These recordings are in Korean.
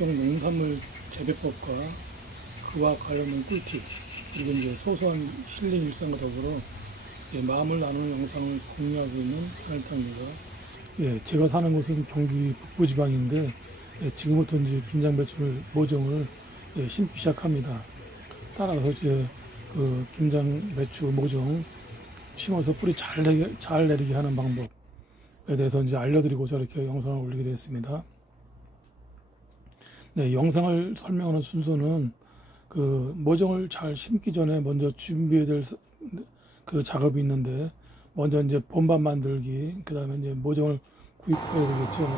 각종 농산물 재배법과 그와 관련된 꿀팁, 그리고 이제 소소한 힐링 일상과 더불어 마음을 나누는 영상을 공유하고 있는 한일평입니다. 예, 제가 사는 곳은 경기 북부 지방인데 지금부터 이제 김장 배추를 모종을 심기 시작합니다. 따라서 이제 그 김장 배추 모종 심어서 뿌리 잘 내리게 하는 방법에 대해서 이제 알려드리고자 이렇게 영상을 올리게 되었습니다. 네, 영상을 설명하는 순서는 그 모종을 잘 심기 전에 먼저 준비해야 될 그 작업이 있는데, 먼저 이제 본밭 만들기, 그 다음에 이제 모종을 구입해야 되겠죠. 그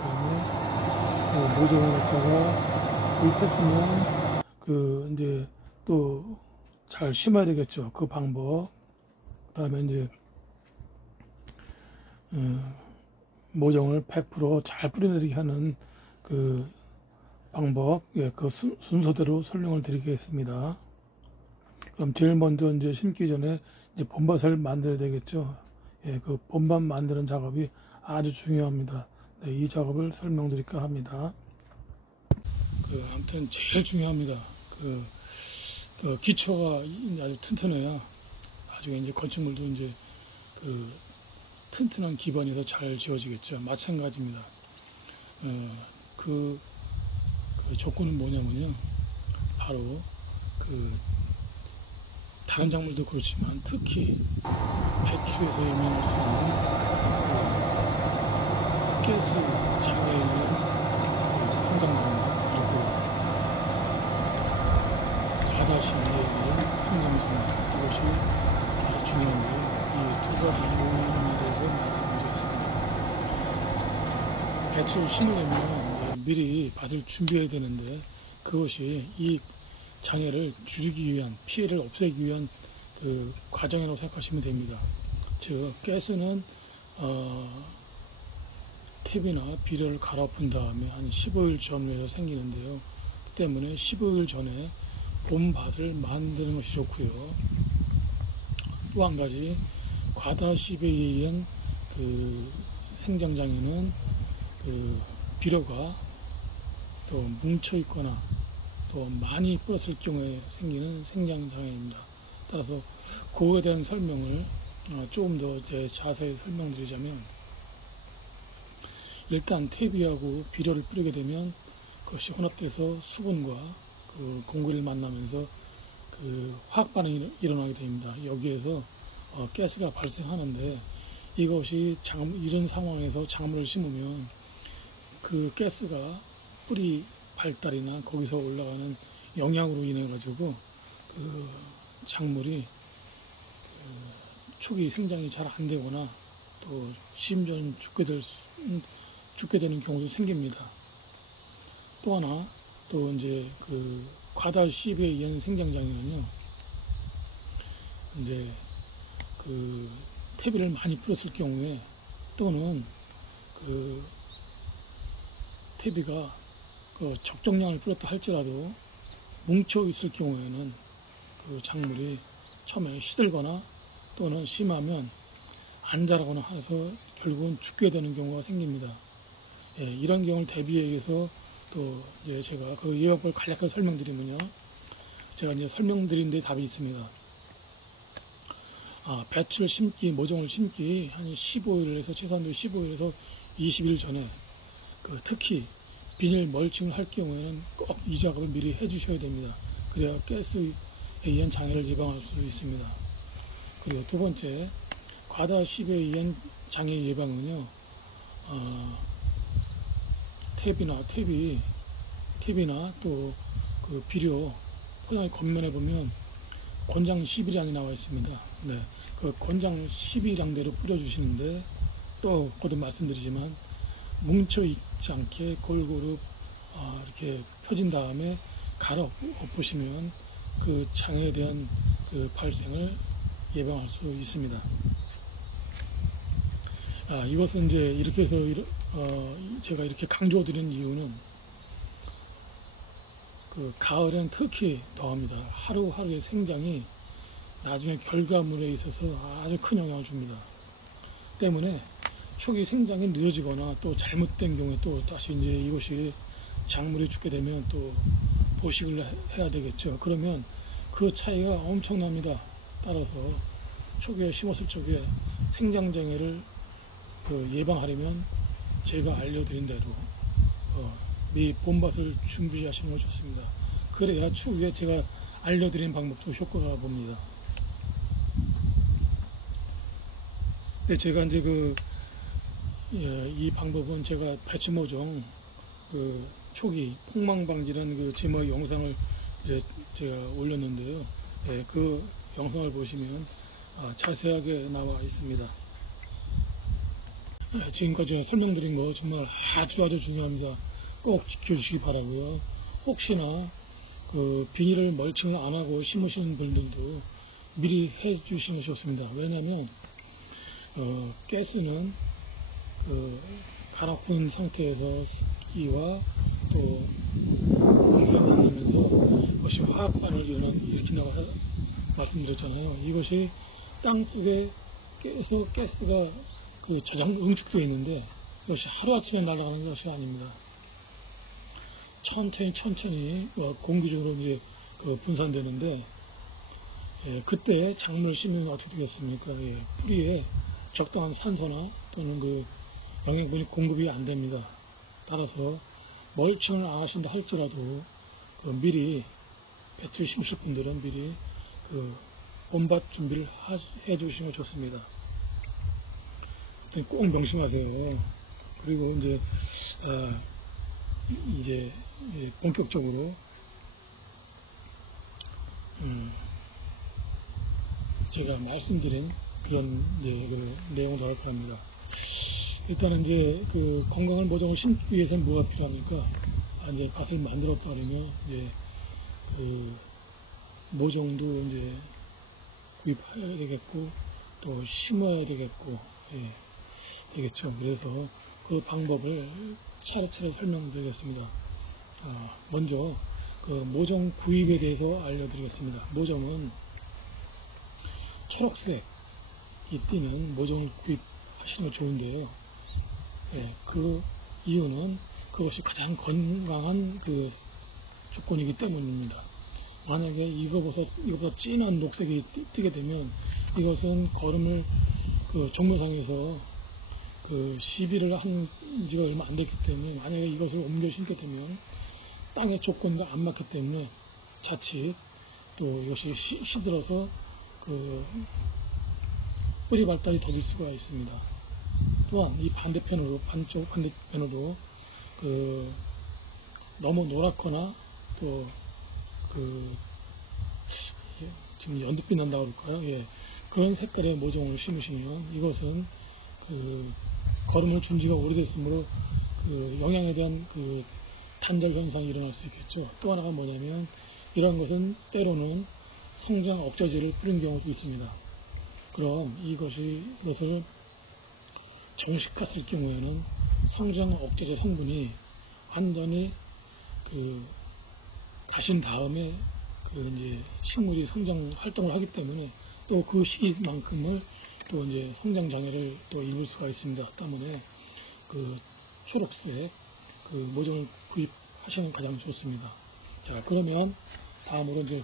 다음에 모종을 갖다가 구입했으면 그 이제 또 잘 심어야 되겠죠. 그 방법. 그 다음에 이제 모종을 100% 잘 뿌려내리게 하는 그 방법, 그 순서대로 설명을 드리겠습니다. 그럼 제일 먼저 이제 심기 전에 이제 본밭을 만들어야 되겠죠. 그 본밭 만드는 작업이 아주 중요합니다. 네, 이 작업을 설명드릴까 합니다. 아무튼 제일 중요합니다. 그 기초가 아주 튼튼해야 나중에 이제 건축물도 이제 그 튼튼한 기반에서 잘 지어지겠죠. 마찬가지입니다. 그 조건은 뭐냐면요, 바로 다른 작물도 그렇지만 특히 배추에서 영향할 수 있는 가스 장애에 있는 성장작물, 그리고 과다시비에 의한 성장작물, 이것이 아주 중요한데요. 이 두 가지 요인에 대해서 말씀드리겠습니다. 배추를 심으려면 미리 밭을 준비해야 되는데, 그것이 이 장애를 줄이기 위한, 피해를 없애기 위한 그 과정이라고 생각하시면 됩니다. 즉, 가스는 탭이나 비료를 갈아엎은 다음에 한 15일 전후에서 생기는데요. 그 때문에 15일 전에 봄밭을 만드는 것이 좋고요. 또 한 가지, 과다시비에 의한 그 생장장애는 그 비료가 또 뭉쳐 있거나 또 많이 뿌렸을 경우에 생기는 생장장애입니다. 따라서 그거에 대한 설명을 조금 더 자세히 설명드리자면, 일단 퇴비하고 비료를 뿌리게 되면 그것이 혼합돼서 수분과 그 공기를 만나면서 그 화학 반응이 일어나게 됩니다. 여기에서 가스가 발생하는데, 이것이 이런 상황에서 작물을 심으면 그 가스가 뿌리 발달이나 거기서 올라가는 영향으로 인해 가지고 그 작물이 초기 생장이 잘 안 되거나 또 심지어는 죽게 되는 경우도 생깁니다. 또 하나, 또 이제 그 과다 시비에 의한 생장장애는요, 이제 그 퇴비를 많이 뿌렸을 경우에, 또는 그 퇴비가 적정량을 뿌렸다 할지라도 뭉쳐 있을 경우에는 그 작물이 처음에 시들거나 또는 심하면 안 자라거나 해서 결국은 죽게 되는 경우가 생깁니다. 이런 경우를 대비하기 위해서 또 이제 제가 그 예방법을 간략하게 설명드리면요, 제가 이제 설명드린 데 답이 있습니다. 배추를 심기, 모종을 심기 한 15일에서 최소한 15일에서 20일 전에 특히 비닐 멀칭을 할 경우에는 꼭 이 작업을 미리 해주셔야 됩니다. 그래야 가스에 의한 장애를 예방할 수 있습니다. 그리고 두 번째, 과다 시비에 의한 장애 예방은요, 탭이나 또 그 비료 포장의 겉면에 보면 권장 12량이 나와 있습니다. 네, 그 권장 12량대로 뿌려주시는데, 또 거듭 말씀드리지만 뭉쳐 있지 않게 골고루 이렇게 펴진 다음에 갈아 엎으시면 그 장애에 대한 그 발생을 예방할 수 있습니다. 이것은 이제 이렇게 해서 제가 이렇게 강조드리는 이유는, 그 가을엔 특히 더합니다. 하루하루의 생장이 나중에 결과물에 있어서 아주 큰 영향을 줍니다. 때문에 초기 생장이 늦어지거나 또 잘못된 경우에 또 다시 이제 이것이 작물이 죽게 되면 또 보식을 해야 되겠죠. 그러면 그 차이가 엄청납니다. 따라서 초기에 심었을 적에 생장장애를 예방하려면 제가 알려드린 대로 미 봄밭을 준비하시는 거 좋습니다. 그래야 추후에 제가 알려드린 방법도 효과가 봅니다. 네, 제가 이제 이 방법은 제가 배추모종 초기 폭망 방지라는 제목 영상을 이제 제가 올렸는데요. 네, 그 영상을 보시면 자세하게 나와 있습니다. 네, 지금까지 제가 설명드린 거 정말 아주 중요합니다. 꼭 지켜주시기 바라고요. 혹시나 비닐을 멀칭을 안 하고 심으시는 분들도 미리 해 주시는 것이 좋습니다. 왜냐하면 가스는 가라앉은 상태에서 습기와 또 공기가 만나면서 그것이 화학 반응을 일으킨다고 말씀드렸잖아요. 이것이 땅 속에 가스가 저장 응축되어 있는데 이것이 하루아침에 날아가는 것이 아닙니다. 천천히 공기적으로 이제 분산되는데, 그때 작물을 심으면 어떻게 되겠습니까? 뿌리에 적당한 산소나 또는 영양분이 공급이 안 됩니다. 따라서 멀칭을 안 하신다 할지라도 미리 배추 심으실 분들은 미리 봄밭 준비를 해 주시면 좋습니다. 꼭 명심하세요. 그리고 이제 본격적으로 제가 말씀드린 그런 내용을 할 겁니다. 일단은 이제 건강한 모종을 심기 위해서는 뭐가 필요합니까? 이제 밭을 만들었다 그러면 이제 모종도 이제 구입해야 되겠고 또 심어야 되겠고 되겠죠. 그래서 그 방법을 차례차례 설명드리겠습니다. 먼저 모종 구입에 대해서 알려드리겠습니다. 모종은 초록색이 띄는 모종을 구입하시는 거 좋은데요. 그 이유는 그것이 가장 건강한 조건이기 때문입니다. 만약에 이거보다 진한 녹색이 띄게 되면 이것은 거름을 종묘상에서 시비를 한 지가 얼마 안 됐기 때문에 만약에 이것을 옮겨 심게 되면 땅의 조건과 안 맞기 때문에 자칫 또 이것이 시들어서 뿌리 발달이 더딜 수가 있습니다. 또한 이 반대편으로 너무 노랗거나 또 지금 연두빛 난다고 그럴까요? 그런 색깔의 모종을 심으시면 이것은 거름을 준 지가 오래됐으므로 영양에 대한 단절 현상이 일어날 수 있겠죠. 또 하나가 뭐냐면 이러한 것은 때로는 성장 억제제를 뿌린 경우도 있습니다. 그럼 이것을 정식했을 경우에는 성장 억제제 성분이 완전히 가신 다음에 이제 식물이 성장 활동을 하기 때문에 또 그 시기만큼을 또 이제 성장 장애를 또 입을 수가 있습니다. 때문에 초록색 모종을 구입하시는 게 가장 좋습니다. 자, 그러면 다음으로 이제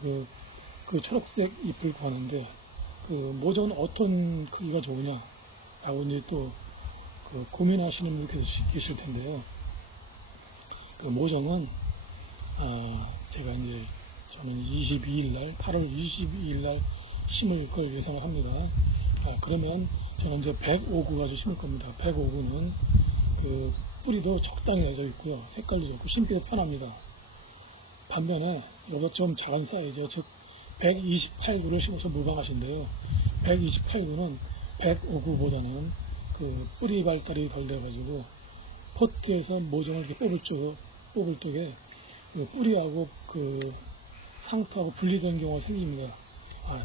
초록색 잎을 구하는데 모종은 어떤 크기가 좋으냐라고 이제 또 고민하시는 분이 계실 텐데요. 모종은 제가 이제 저는 8월 22일 날 심을 걸 예상을 합니다. 그러면 저는 이제 105구 가지고 심을 겁니다. 105구는 뿌리도 적당히 내져 있고요. 색깔도 좋고 심기도 편합니다. 반면에 여기가 좀 작은 사이즈, 즉 128구를 심어서 무방하신데요. 128구는 105구보다는 뿌리 발달이 덜 돼가지고 포트에서 모종을 이렇게 뽑을 적에 뿌리하고 상토하고 분리된 경우가 생깁니다.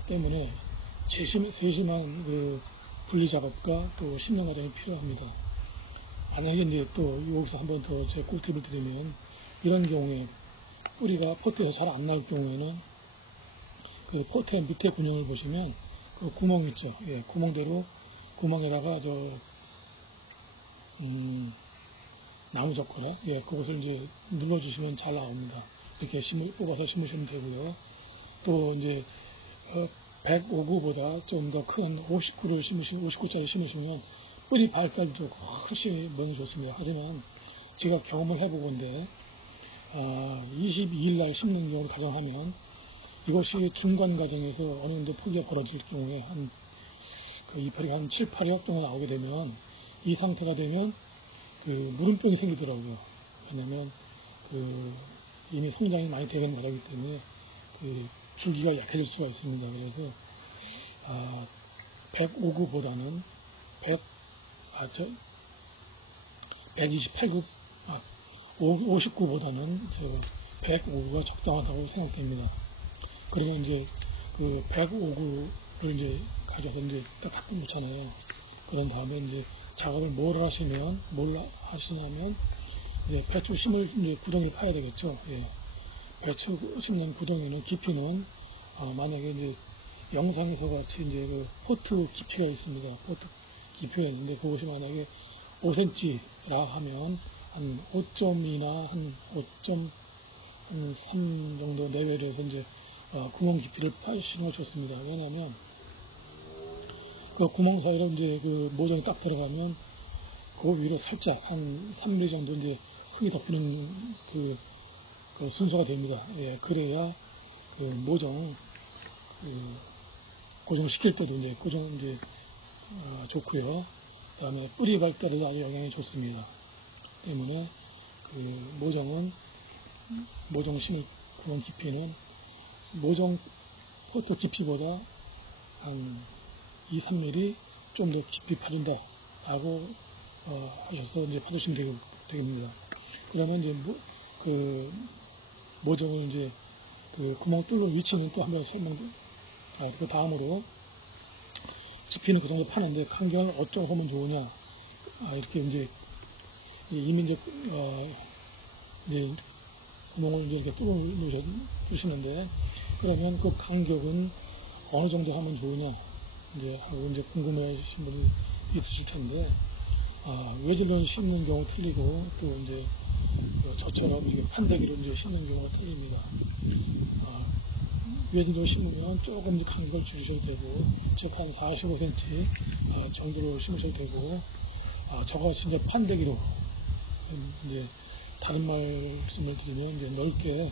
때문에 세심한 분리 작업과 또 심는 과정이 필요합니다. 만약에 이제 또 여기서 한 번 더 제 꿀팁을 드리면 이런 경우에 뿌리가 포트에서 잘 안 나올 경우에는 포트의 밑에 군형을 보시면 구멍 있죠. 구멍대로 구멍에다가 나무 젓가락, 예, 그것을 이제 눌러주시면 잘 나옵니다. 이렇게 뽑아서 심으시면 되고요. 또 이제 105구보다 좀 더 큰 59짜리 심으시면 뿌리 발달도 훨씬 너무 좋습니다. 하지만 제가 경험을 해보건데 22일 날 심는 경우를 가정하면 이것이 중간 과정에서 어느 정도 포기가 벌어질 경우에 그 이파리가 한 7, 8일 동안 나오게 되면 이 상태가 되면 그 무름병이 생기더라고요. 왜냐면 이미 성장이 많이 되는 과정이기 때문에 그 줄기가 약해질 수가 있습니다. 그래서 105구보다는 128구, 59보다는 105구가 적당하다고 생각됩니다. 그러면 이제 그 105구를 이제 가져서 이제 딱 갖고 놓잖아요. 그런 다음에 이제 작업을 뭘 하시냐면 이제 배추 심을 이제 구덩이를 파야 되겠죠. 예. 배추 심는 구덩이는 깊이는 만약에 이제 영상에서 같이 이제 그 포트 깊이가 있습니다. 포트 깊이가 있는데 그것이 만약에 5cm라 하면 한 5.2나 한 5.3 정도 내외로 해서 이제 구멍 깊이를 파시는 게 좋습니다. 왜냐하면 그 구멍 사이로 이제 그 모종이 딱 들어가면 그 위로 살짝 한 3mm 정도 이제 흙이 덮이는 그 순서가 됩니다. 예, 그래야 그 모종 고정시킬 때도 이제 좋고요. 그 다음에 뿌리 발달에도 아주 영향이 좋습니다. 때문에 그 모종 심을 구멍 깊이는 모종 포트 깊이보다 한 2, 3mm 좀 더 깊이 파준다 라고 하셔서 이제 파주시면 되겠습니다. 그러면 이제 모종을 이제 그 구멍 뚫는 위치는 또 한번 그 다음으로 깊이는 그 정도 파는데 간격을 어쩌고 하면 좋으냐, 이렇게 이제 이미 이제 구멍을 이제 이렇게 뚫어 놓으시는데 그러면 그 간격은 어느 정도 하면 좋으냐 이제 하고 이제 궁금해하시는 분이 있으실 텐데 외질로 심는 경우 틀리고 또 이제 저처럼 이게 판대기로 이제 심는 경우가 틀립니다. 외질로 심으면 조금 더 간격을 줄이셔도 되고 즉 한 45cm 정도로 심으셔도 되고 저같이 이제 판대기로 이제 다른 말씀을 드리면 이제 넓게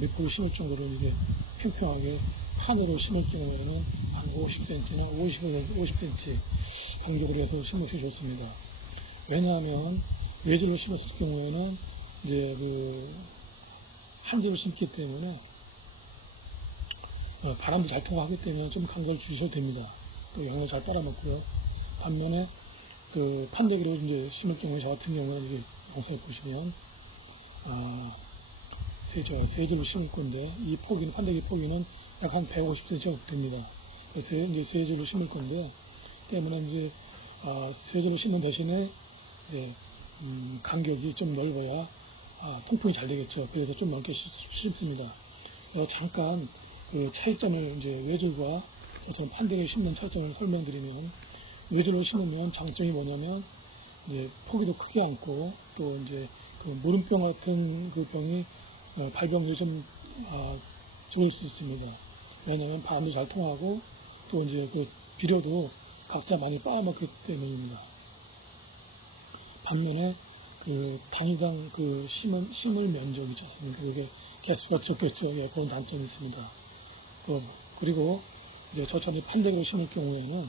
몇 포기 심을 정도로 이제 평평하게 판으로 심을 경우에는 한 50cm나 50cm 간격으로 해서 심으셔도 좋습니다. 왜냐하면 외질로 심었을 경우에는 이제 한 집을 심기 때문에 바람도 잘 통하기 때문에 좀 간격을 줄이셔도 됩니다. 또 영양을 잘 빨아먹고요. 반면에 판대기로 이제 심을 경우에 저 같은 경우는 이제 영상에 보시면 세질로 심을 건데 이 포기는 판대기 포기는 약 한 150cm 정도 됩니다. 그래서 이제 세질로 심을 건데 때문에 이제 세질로 심는 대신에 이제 간격이 좀 넓어야 통풍이 잘 되겠죠. 그래서 좀 넓게 심습니다. 잠깐 그 차이점을 이제 외줄과 저처럼 판대기로 심는 차이점을 설명드리면 외줄로 심으면 장점이 뭐냐면 이제 포기도 크게 않고 또 이제 그 무름병 같은 그 병이 발병률이 좀 줄일 수 있습니다. 왜냐하면 바람도 잘 통하고 또 이제 그 비료도 각자 많이 빨아먹기 때문입니다. 반면에 단위당 심을 면적이 있지 않습니까? 그게 개수가 적겠죠. 예, 그런 단점이 있습니다. 그리고 이제 저처럼 판대기로 심을 경우에는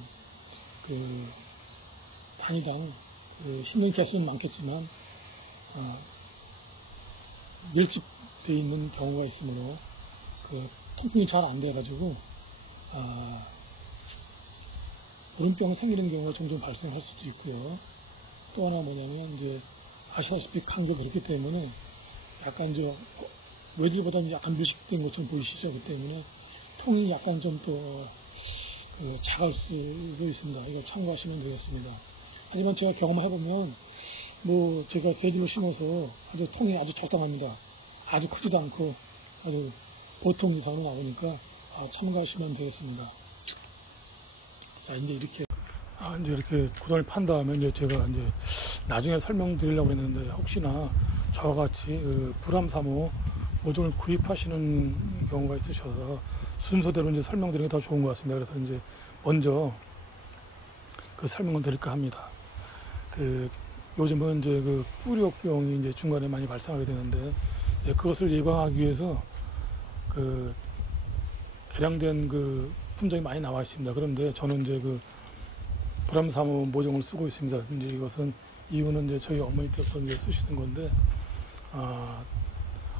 단위당 심는 개수는 많겠지만 밀집되어 있는 경우가 있으므로 통풍이 잘 안 돼가지고 무름병이 생기는 경우가 종종 발생할 수도 있고요. 또 하나 뭐냐면 이제 아시다시피 간격이 그렇기 때문에 약간 이제 외질보다는 약간 밀집된 것처럼 보이시죠. 그 때문에 통이 약간 좀 또 작을 수도 있습니다. 이걸 참고하시면 되겠습니다. 하지만 제가 경험해보면 제가 세질로 심어서 아주 통이 아주 적당합니다. 아주 크지도 않고 아주 보통 이상으로 나오니까 참고하시면 되겠습니다. 자, 이제 이렇게 이제 이렇게 구덩이를 판 다음에 이제 제가 이제 나중에 설명드리려고 했는데, 혹시나 저와 같이 그 불암사모 모종을 구입하시는 경우가 있으셔서 순서대로 이제 설명드리는 게 더 좋은 것 같습니다. 그래서 이제 먼저 그 설명을 드릴까 합니다. 그 요즘은 이제 그 뿌리옥병이 이제 중간에 많이 발생하게 되는데, 그것을 예방하기 위해서 그 개량된 그 품종이 많이 나와 있습니다. 그런데 저는 이제 그 불암사모 모종을 쓰고 있습니다. 이제 이것은 이유는 이제 저희 어머니 때부터 이제 쓰시던 건데,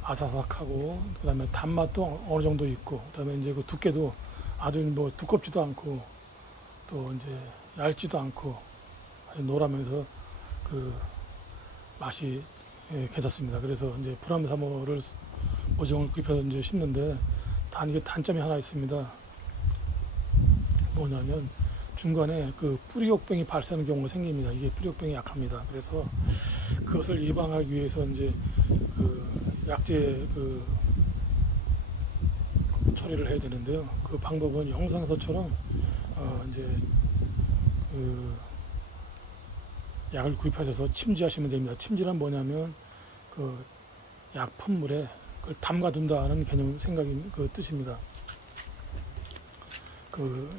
아삭아삭하고, 그 다음에 단맛도 어느 정도 있고, 그 다음에 이제 그 두께도 아주 뭐 두껍지도 않고, 또 이제 얇지도 않고, 아주 노라면서 그 맛이 괜찮습니다. 그래서 이제 불암사모를 모종을 구입해서 이제 심는데, 이게 단점이 하나 있습니다. 뭐냐면 중간에 그 뿌리옥병이 발생하는 경우가 생깁니다. 이게 뿌리옥병이 약합니다. 그래서 그것을 예방하기 위해서 이제 그 약제 그 처리를 해야 되는데요. 그 방법은 영상에서처럼 이제 그 약을 구입하셔서 침지하시면 됩니다. 침지란 뭐냐면 그 약품물에 그걸 담가둔다는 개념 생각인 그 뜻입니다. 그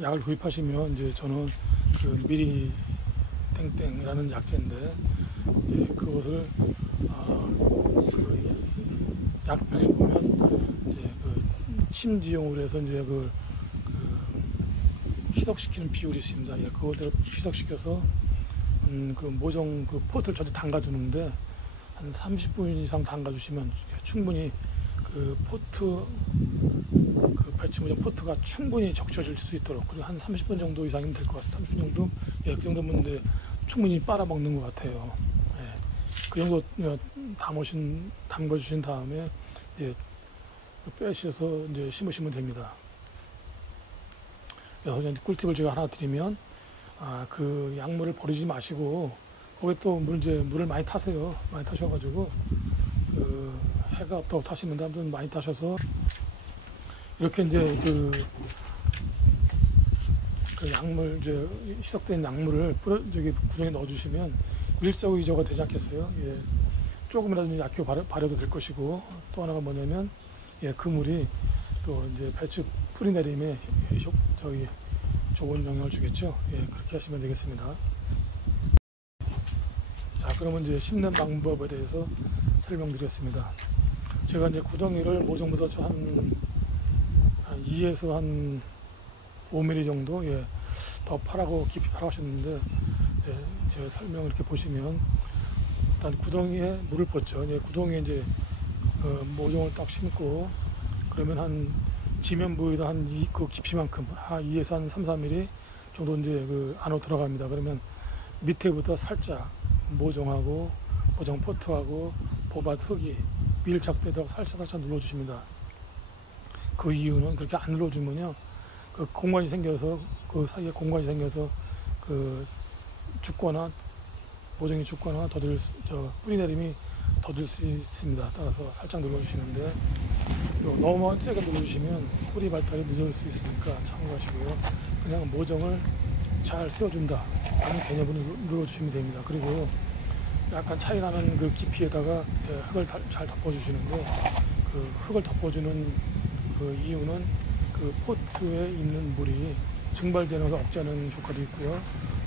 약을 구입하시면 이제 저는 그 미리 땡땡이라는 약재인데, 이제 그것을 그 약병에 보면 이제 그 침지용으로 해서 이제 그 희석시키는 비율이 있습니다. 그거대로 희석시켜서 그 모종 그 포트를 전체 담가주는데, 한 30분 이상 담가주시면 충분히 그 포트 그 배추 모종 포트가 충분히 적셔질 수 있도록, 그리고 한 30분 정도 이상이면 될 것 같습니다. 30분 정도, 그 정도면 이제 충분히 빨아먹는 것 같아요. 그 정도 담궈주신 다음에 빼셔서 이제 심으시면 됩니다. 그래서 꿀팁을 제가 하나 드리면, 그 약물을 버리지 마시고 거기에 또 물을 많이 타세요. 많이 타셔가지고 그 해가 없다고 타시는데, 아무튼 많이 타셔서 이렇게 이제 그 약물, 이제 희석된 약물을 저기 구덩이에 넣어주시면 일석이조가 되지 않겠어요? 조금이라도 약효 발휘도 될 것이고, 또 하나가 뭐냐면, 그 물이 또 이제 배추 뿌리 내림에 저기 좋은 영향을 주겠죠. 그렇게 하시면 되겠습니다. 자, 그러면 이제 심는 방법에 대해서 설명드리겠습니다. 제가 이제 구덩이를 모종부터 한 2에서 한 5mm 정도 더 파라고 깊이 파라고 하셨는데, 제가 설명을 이렇게 보시면, 일단 구덩이에 물을 붓죠. 구덩이에 이제 모종을 딱 심고, 그러면 한 지면 부위도 그 깊이만큼 한 2에서 한 3, 4mm 정도 이제 그 안으로 들어갑니다. 그러면 밑에부터 살짝 모종하고 모종 포트하고 보밭 흙이 밀착되도록 살짝 눌러주십니다. 그 이유는, 그렇게 안 눌러주면요, 그 공간이 생겨서, 그 사이에 공간이 생겨서 그 죽거나 모종이 죽거나 뿌리 내림이 더딜 수 있습니다. 따라서 살짝 눌러주시는데, 너무 세게 눌러주시면 뿌리 발달이 늦어질 수 있으니까 참고하시고요. 그냥 모종을 잘 세워준다 라는 개념으로 눌러주시면 됩니다. 그리고 약간 차이 나는 그 깊이에다가 흙을 잘 덮어주시는데, 그 흙을 덮어주는 그 이유는 그 포트에 있는 물이 증발되면서 억제하는 효과도 있고요.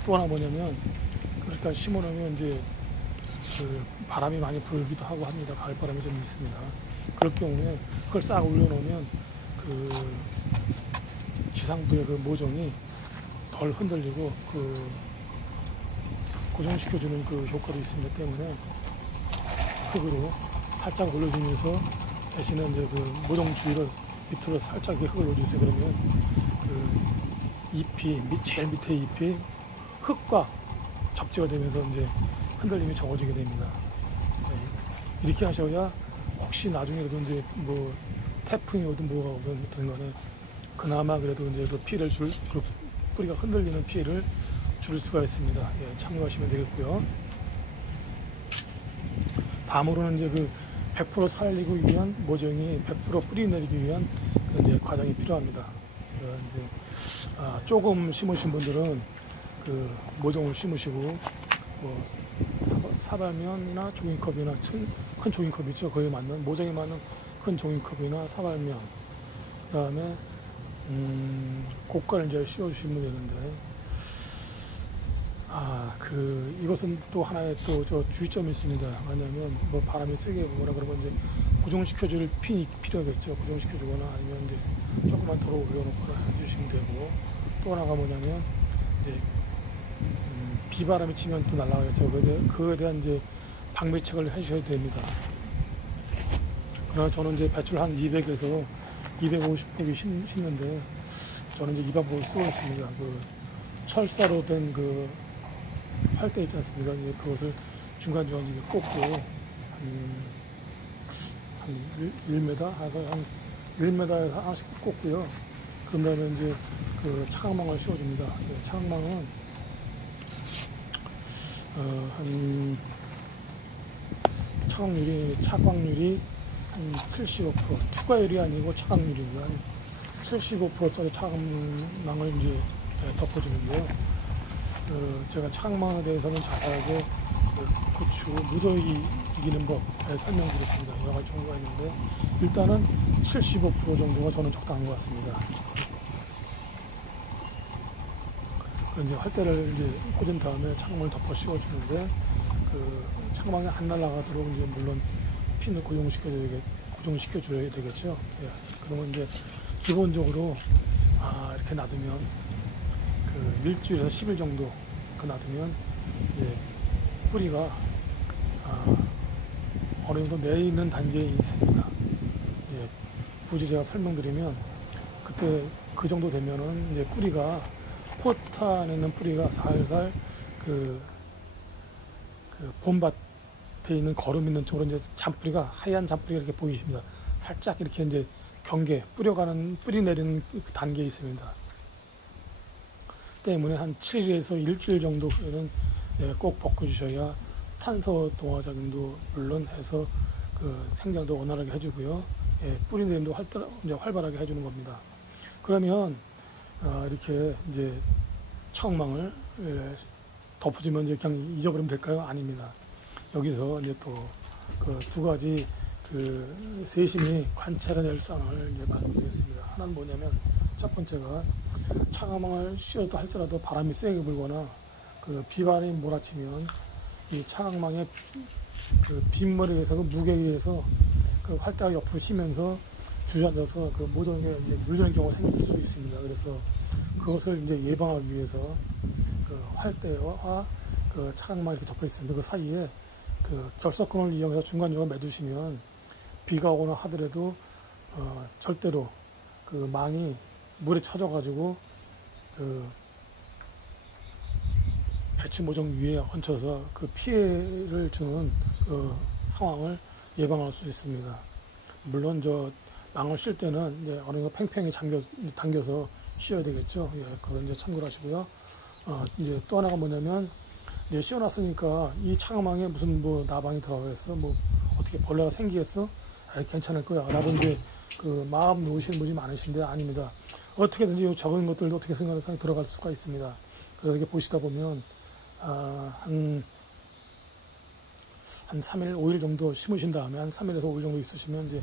또 하나 뭐냐면, 일단 심어놓으면 이제 그 바람이 많이 불기도 하고 합니다. 가을바람이 좀 있습니다. 그럴 경우에 그걸 싹 올려놓으면 그 지상부의 그 모종이 덜 흔들리고 그 고정시켜주는 그 효과도 있습니다. 때문에 흙으로 살짝 올려주면서, 대신에 이제 그 모종 주위로 밑으로 살짝 흙을 넣어주세요. 그러면 그 잎이 제일 밑에 잎이 흙과 접지가 되면서 이제 흔들림이 적어지게 됩니다. 이렇게 하셔야 혹시 나중에도 이제 뭐 태풍이 오든 뭐가 오든 간에 그나마 그래도 이제 그 피해를 그 뿌리가 흔들리는 피해를 줄 수가 있습니다. 참고하시면 되겠고요. 다음으로는 이제 그 100% 살리기 위한 모종이 100% 뿌리 내리기 위한 이제 과정이 필요합니다. 이제 조금 심으신 분들은 그 모종을 심으시고 뭐 사발면이나 종이컵이나 큰 종이컵이죠. 거기에 맞는 모종에 맞는 큰 종이컵이나 사발면, 그다음에 고가를 이제 씌워주시면 되는데, 이것은 또 하나의 또 저 주의점이 있습니다. 왜냐하면 뭐 바람이 세게 부거나 그러면 이제 고정시켜줄 핀이 필요하겠죠. 고정시켜주거나 아니면 이제 조금만 덜어 올려놓거나 해주시면 되고, 또 하나가 뭐냐면 이제 비바람이 치면 또 날아가겠죠. 그거에 대한 이제 방배책을 해주셔야 됩니다. 그러나 저는 이제 배출 한 200에서 250폭이 심는데, 저는 이제 이 방법을 쓰고 있습니다. 그 철사로 된 그 활대 있지 않습니까? 이제 그것을 중간중간 이렇게 꽂고 한 1m, 한 1m에서 하나씩 꽂고요. 그런 다음에 이제 그 차광망을 씌워줍니다. 차광망은 한 차광률이 한 75%, 투과율이 아니고 차광률입니다. 75%짜리 차광망을 이제 덮어주는데요. 제가 차광망에 대해서는 자세하게 고추 무더기 이기는 법에 설명드렸습니다. 여러 가지 종류가 있는데, 일단은 75% 정도가 저는 적당한 것 같습니다. 이제 활대를 이제 꽂은 다음에 차광망을 덮어 씌워주는데, 그 차광망이 안 날아가도록 이제 물론 핀을 고정시켜줘야 되겠죠. 예. 그러면 이제 기본적으로 이렇게 놔두면 그 일주일에서 10일 정도 놔두면 이제 뿌리가 어느 정도 내리는 단계에 있습니다. 예. 굳이 제가 설명드리면, 그때 그 정도 되면은 이제 뿌리가 포트 안에 있는 뿌리가 살살 그 봄밭에 있는 거름 있는 쪽으로 이제 잔뿌리가, 하얀 잔뿌리가 이렇게 보이십니다. 살짝 이렇게 이제 뿌리 내리는 그 단계에 있습니다. 때문에 한 7일에서 일주일 정도는 꼭 벗겨주셔야 탄소 동화작용도 물론 해서 그 생장도 원활하게 해주고요. 뿌리 내림도 활발하게 해주는 겁니다. 그러면 이렇게 이제 차광망을 덮어주면 이제 그냥 잊어버리면 될까요? 아닙니다. 여기서 이제 또 그 두 가지 그 세심히 관찰해낼 사항을 이제 말씀드리겠습니다. 하나는 뭐냐면, 첫 번째가 차광망을 씌웠다 할지라도 바람이 세게 불거나 그 비바람이 몰아치면 이 차광망의 그 빗물에 의해서, 그 무게에 의해서 그 활대가 옆으로 치면서 주저앉아서 그 모종에 이제 물리는 경우가 생길 수 있습니다. 그래서 그것을 이제 예방하기 위해서 그 활대와 그 차광망이 이렇게 접혀 있습니다. 그 사이에 그 결석근을 이용해서 중간중간 매두시면 비가 오거나 하더라도 절대로 그 망이 물에 쳐져 가지고 그 배추 모종 위에 얹혀서 그 피해를 주는 그 상황을 예방할 수 있습니다. 물론 저 망을 쉴 때는 이제 어느 정도 팽팽히 당겨서 씌워야 되겠죠. 예, 그건 이제 참고를 하시고요. 이제 또 하나가 뭐냐면, 이제 씌워놨으니까 이 차광망에 무슨 뭐 나방이 들어가겠어? 뭐 어떻게 벌레가 생기겠어? 괜찮을 거야. 라고 이제 그 마음 놓으시는 분이 많으신데, 아닙니다. 어떻게든지 적은 것들도 어떻게 생각해서 들어갈 수가 있습니다. 그래서 이렇게 보시다 보면 한 3일, 5일 정도 심으신 다음에 한 3일에서 5일 정도 있으시면 이제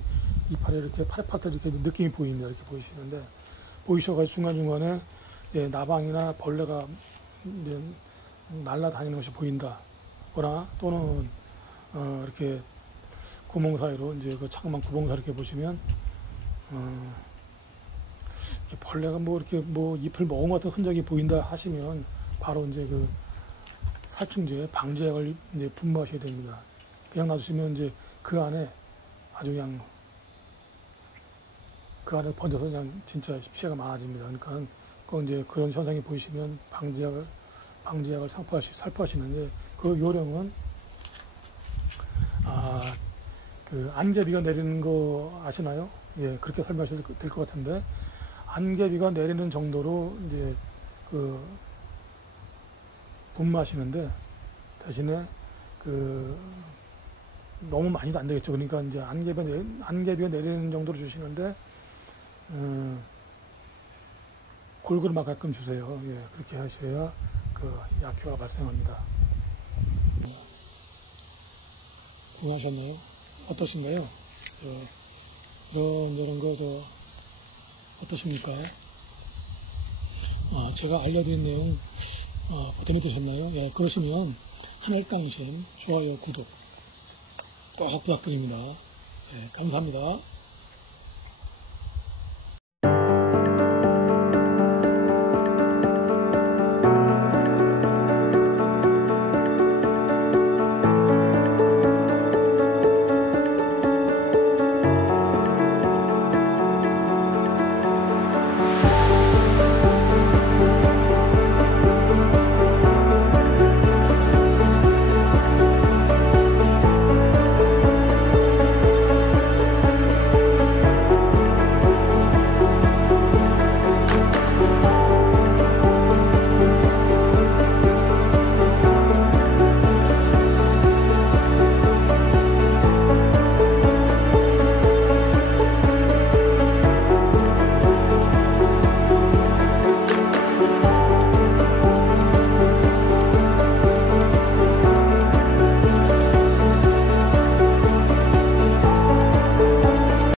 이파리 이렇게 파릇파릇 이렇게 느낌이 보입니다. 이렇게 보이시는데, 보이셔가지고 중간중간에 나방이나 벌레가 이제 날아다니는 것이 보인다거나, 또는 이렇게 구멍 사이로 이제 그 차광망 구멍 사이 이렇게 보시면 이렇게 벌레가 뭐 이렇게 뭐 잎을 먹은 것 같은 흔적이 보인다 하시면 바로 이제 그 살충제 방제약을 이제 분무하셔야 됩니다. 그냥 놔두시면 이제 그 안에 아주 그냥 그 안에 번져서 그냥 진짜 피해가 많아집니다. 그러니까 꼭 이제 그런 현상이 보이시면 방제약을 살포하시는데, 그 요령은 그 안개비가 내리는 거 아시나요? 예, 그렇게 설명하셔도 될 것 같은데, 안개비가 내리는 정도로 이제 그 분무하시는데, 대신에 그 너무 많이도 안 되겠죠. 그러니까 이제 안개비가 내리는 정도로 주시는데 골고루 막 가끔 주세요. 예, 그렇게 하셔야 그 약효가 발생합니다. 궁금하셨나요? 어떠신가요? 이런 거 어떠십니까? 제가 알려드린 내용 보탬이 되셨나요? 예, 그러시면 하늘강신 좋아요, 구독 꼭 부탁드립니다. 예, 감사합니다.